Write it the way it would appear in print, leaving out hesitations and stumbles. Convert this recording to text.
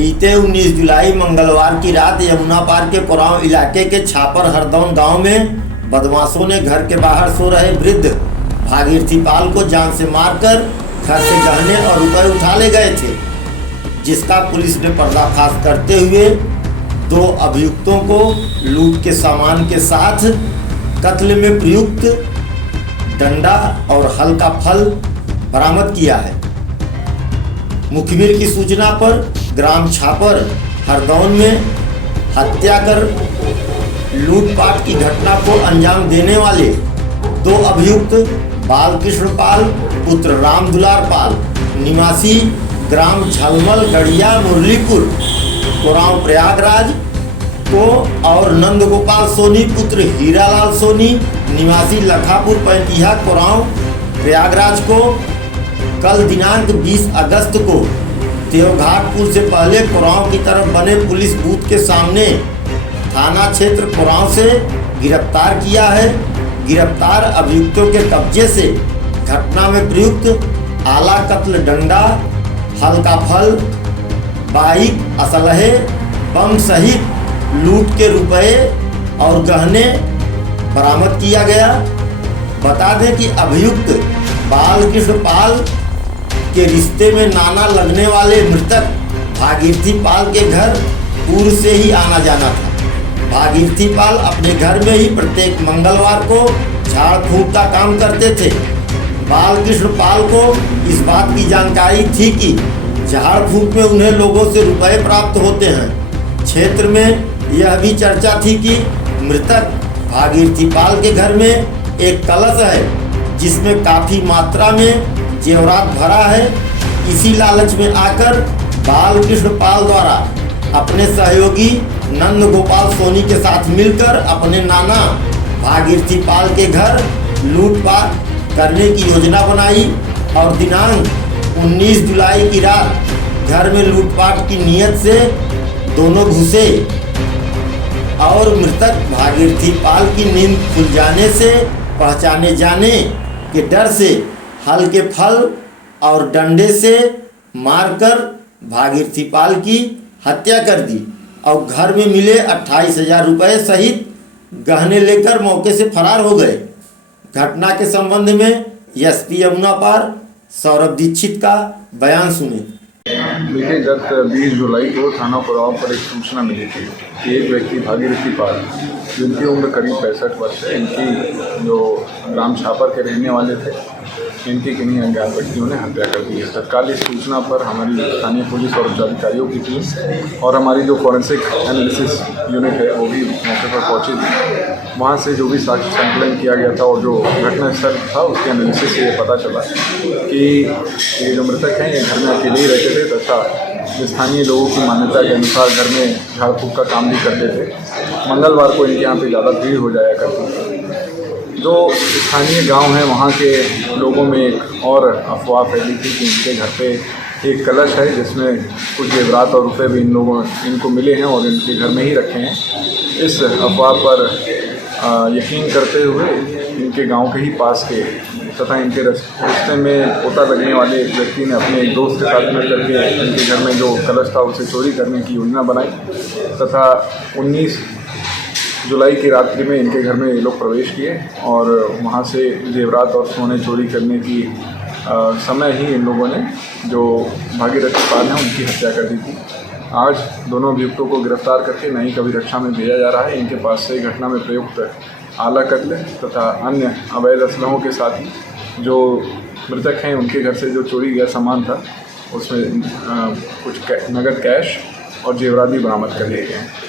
बीते 19 जुलाई मंगलवार की रात यमुना पार के कोरांव इलाके के छापर हरदौन गांव में बदमाशों ने घर के बाहर सो रहे वृद्ध भागीरथी पाल को जान से मारकर घर से गहने और रुपए उठा ले गए थे, जिसका पुलिस ने पर्दाफाश करते हुए 2 अभियुक्तों को लूट के सामान के साथ कत्ल में प्रयुक्त डंडा और हल्का फल बरामद किया है। मुखबिर की सूचना पर ग्राम छापर हरदौन में हत्या कर लूटपाट की घटना को अंजाम देने वाले 2 अभियुक्त बालकृष्ण पाल पुत्र राम दुलार पाल निवासी ग्राम झलमल गढ़िया मुरलीपुर कोरांव प्रयागराज को और नंद गोपाल सोनी पुत्र हीरालाल सोनी निवासी लखापुर पैंतीहा कोरांव प्रयागराज को कल दिनांक 20 अगस्त को देवघाट पुल से पहले कोरांव की तरफ बने पुलिस बूथ के सामने थाना क्षेत्र कोरांव से गिरफ्तार किया है। गिरफ्तार अभियुक्तों के कब्जे से घटना में प्रयुक्त आला कत्ल डंडा, हल्का फल, बाइक, असलहे, बम सहित लूट के रुपए और गहने बरामद किया गया। बता दें कि अभियुक्त बालकृष्ण पाल के रिश्ते में नाना लगने वाले मृतक भागीरथी पाल के घर पूर्व से ही आना जाना था। भागीरथी पाल अपने घर में ही प्रत्येक मंगलवार को झाड़ फूंक का काम करते थे। बालकृष्ण पाल को इस बात की जानकारी थी कि झाड़ फूंक में उन्हें लोगों से रुपए प्राप्त होते हैं। क्षेत्र में यह भी चर्चा थी कि मृतक भागीरथी पाल के घर में एक कलश है जिसमें काफ़ी मात्रा में जेवरात भरा है। इसी लालच में आकर बालकृष्ण पाल द्वारा अपने सहयोगी नंद गोपाल सोनी के साथ मिलकर अपने नाना भागीरथी पाल के घर लूटपाट करने की योजना बनाई और दिनांक 19 जुलाई की रात घर में लूटपाट की नीयत से दोनों घुसे और मृतक भागीरथी पाल की नींद खुल जाने से पहचाने जाने के डर से हल्के फल और डंडे से मारकर भागीरथी पाल की हत्या कर दी और घर में मिले 28,000 रुपये सहित गहने लेकर मौके से फरार हो गए। घटना के संबंध में एसपी यमुना पार सौरभ दीक्षित का बयान सुने। देखिए, गत 20 जुलाई को थाना कोरांव पर एक सूचना मिली थी कि एक व्यक्ति भागीरथी पाल जिनकी उम्र करीब 65 वर्ष है, इनकी जो ग्राम छापर के रहने वाले थे, इनकी किन्हीं अज्ञात व्यक्तियों ने हत्या कर दी है। तत्काल इस सूचना पर हमारी स्थानीय पुलिस और उच्चाधिकारियों की टीम और हमारी जो फॉरेंसिक एनालिसिस यूनिट है वो भी मौके पर पहुंची थी। वहां से जो भी साक्ष्य संकलन किया गया था और जो घटनास्थल था उसके एनालिसिस से ये पता चला कि ये जो मृतक हैं ये घर में अकेले ही रहते थे तथा स्थानीय लोगों की मान्यता के अनुसार घर में झाड़ फूँक का काम भी करते थे। मंगलवार को इनके यहाँ पे ज़्यादा भीड़ हो जाया करती थी। जो स्थानीय गांव हैं वहाँ के लोगों में एक और अफवाह फैली थी कि इनके घर पे एक कलश है जिसमें कुछ जेवरात और रुपए भी इनको मिले हैं और इनके घर में ही रखे हैं। इस अफवाह पर यकीन करते हुए इनके गांव के ही पास के तथा इनके रिश्ते में पोता लगने वाले एक व्यक्ति ने अपने एक दोस्त के साथ मिलकर के इनके घर में जो कलश था उसे चोरी करने की योजना बनाई तथा 19 जुलाई की रात्रि में इनके घर में ये लोग प्रवेश किए और वहाँ से जेवरात और सोने चोरी करने की समय ही इन लोगों ने जो भागीरथी पाल हैं उनकी हत्या कर दी थी। आज दोनों अभियुक्तों को गिरफ्तार करके न्यायिक अभिरक्षा में भेजा जा रहा है। इनके पास से घटना में प्रयुक्त आला कत्ल तथा अन्य अवैध असलहों के साथ ही जो मृतक हैं उनके घर से जो चोरी गया सामान था उसमें कुछ नगद कैश और जेवरात भी बरामद कर लिए गए हैं।